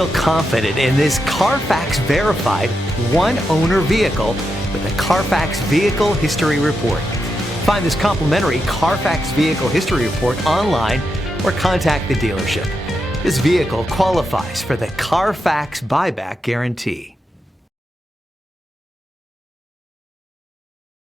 Feel confident in this Carfax verified one-owner vehicle with a Carfax Vehicle History Report. Find this complimentary Carfax Vehicle History Report online or contact the dealership. This vehicle qualifies for the Carfax Buyback Guarantee.